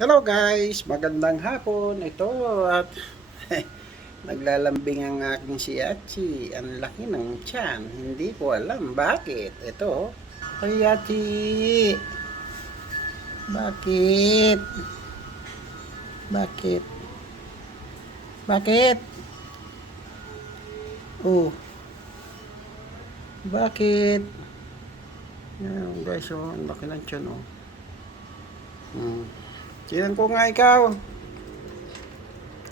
Hello guys, magandang hapon. Ito at naglalambing ang aking si Achi. Ang laki ng tiyan. Hindi ko alam bakit. Ito. Ay Achi. Bakit? Bakit? Bakit? Oh. Bakit? Yan guys, oh, ang laki ng tiyan oh. Hmm. Tingnan ko nga ikaw.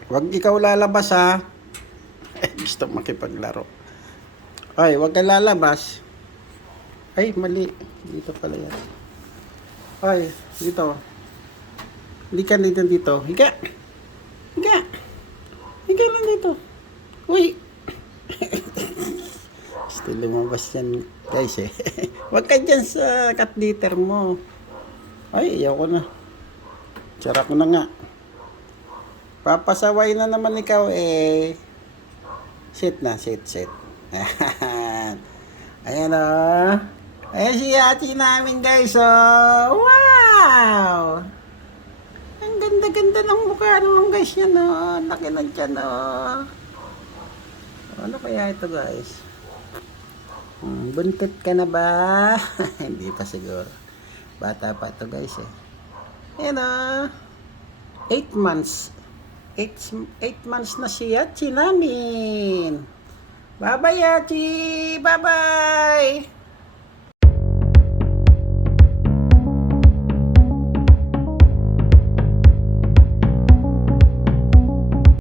Huwag ikaw lalabas ha. Eh, gusto makipaglaro. Ay, huwag ka lalabas. Ay, mali. Dito pala yan. Ay, dito. Hindi ka dito dito. Higa. Higa. Higa lang dito. Uy. Gusto lumabas yan, guys eh. Huwag ka dyan sa cat mo. Ay, ayaw ko na. Ko na nga. Papasaway na naman ikaw eh. Sit na, sit, sit. Ayan. Ayan o. Ayan si ate namin guys oh. Wow! Ang ganda-ganda ng mukha naman guys yan oh. Laki ng tiyan oh. Ano kaya ito guys? Hmm, buntot ka na ba? Hindi pa siguro. Bata pa to guys eh. Ayan ah. 8 months. 8 8 months na si Yachi namin. Bye-bye Yachi! Bye-bye!